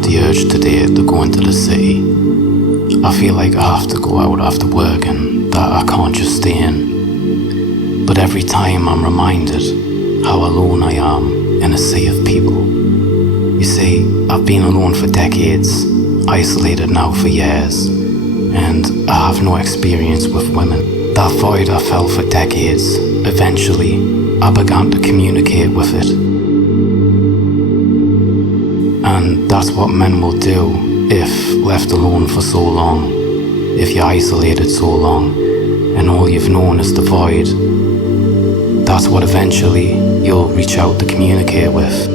felt the urge today to go into the city. I feel like I have to go out after work and that I can't just stay in. But every time I'm reminded how alone I am in a sea of people. You see, I've been alone for decades, isolated now for years, and I have no experience with women. That void I felt for decades, eventually I began to communicate with it. And that's what men will do if left alone for so long, if you're isolated so long and all you've known is the void. That's what eventually you'll reach out to communicate with.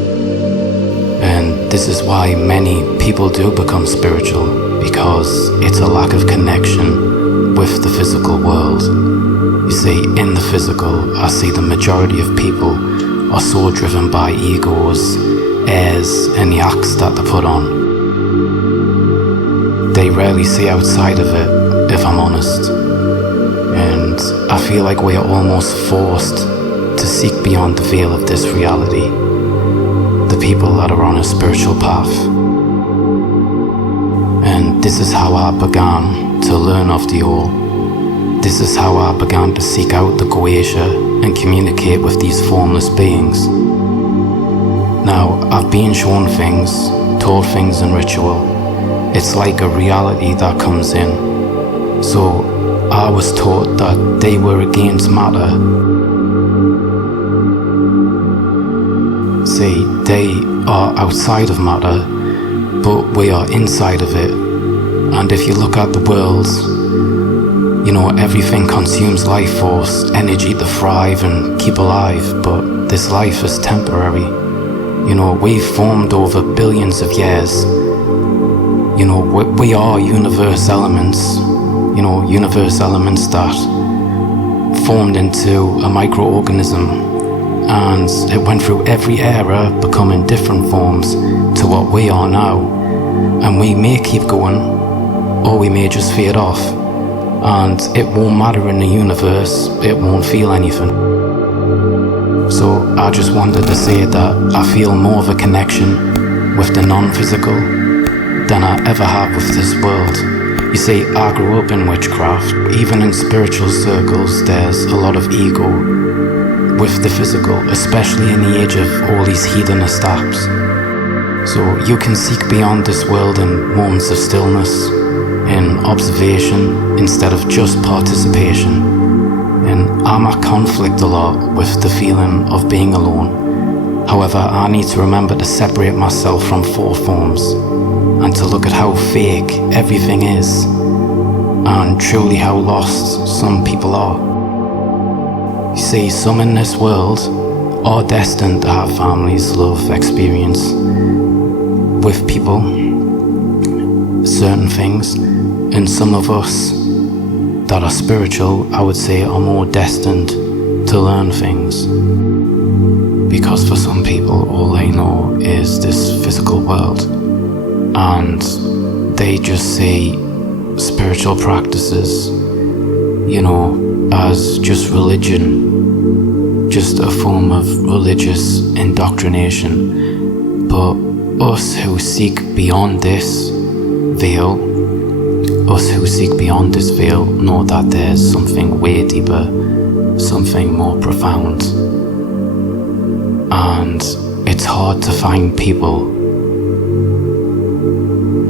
And this is why many people do become spiritual, because it's a lack of connection with the physical world. You see, in the physical, I see the majority of people are so driven by egos, airs, and the acts that they put on. They rarely see outside of it, if I'm honest. And I feel like we are almost forced to seek beyond the veil of this reality. The people that are on a spiritual path. And this is how I began to learn of the all. This is how I began to seek out the Goetia and communicate with these formless beings. Now, I've been shown things, told things in ritual. It's like a reality that comes in. So I was taught that they were against matter. See, they are outside of matter, but we are inside of it. And if you look at the world, you know, everything consumes life force, energy to thrive and keep alive, but this life is temporary. You know, we've formed over billions of years. You know, we are universe elements, you know, universe elements that formed into a microorganism. And it went through every era, becoming different forms to what we are now. And we may keep going, or we may just fade off. And it won't matter in the universe, it won't feel anything. So I just wanted to say that I feel more of a connection with the non-physical than I ever have with this world. You see, I grew up in witchcraft. Even in spiritual circles, there's a lot of ego with the physical, especially in the age of all these hedonist apps. So you can seek beyond this world in moments of stillness, in observation, instead of just participation. And I'm at conflict a lot with the feeling of being alone. However, I need to remember to separate myself from four forms and to look at how fake everything is and truly how lost some people are. You see, some in this world are destined to have families, love, experience with people, certain things, and some of us that are spiritual, I would say, are more destined to learn things. Because for some people, all they know is this physical world, and they just see spiritual practices, you know, as just religion, just a form of religious indoctrination. But us who seek beyond this veil, know that there's something way deeper, something more profound. And it's hard to find people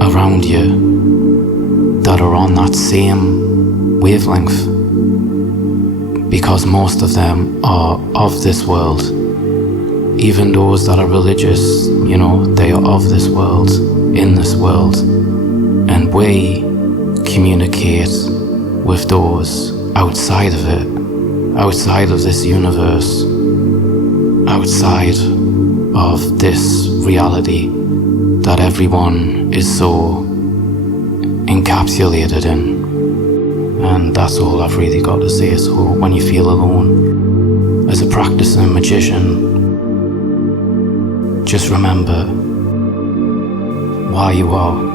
around you that are on that same wavelength, because most of them are of this world. Even those that are religious, you know, they are of this world, in this world. And we communicate with those outside of it, outside of this universe, outside of this reality that everyone is so encapsulated in. And that's all I've really got to say. So when you feel alone, as a practicing magician, just remember why you are.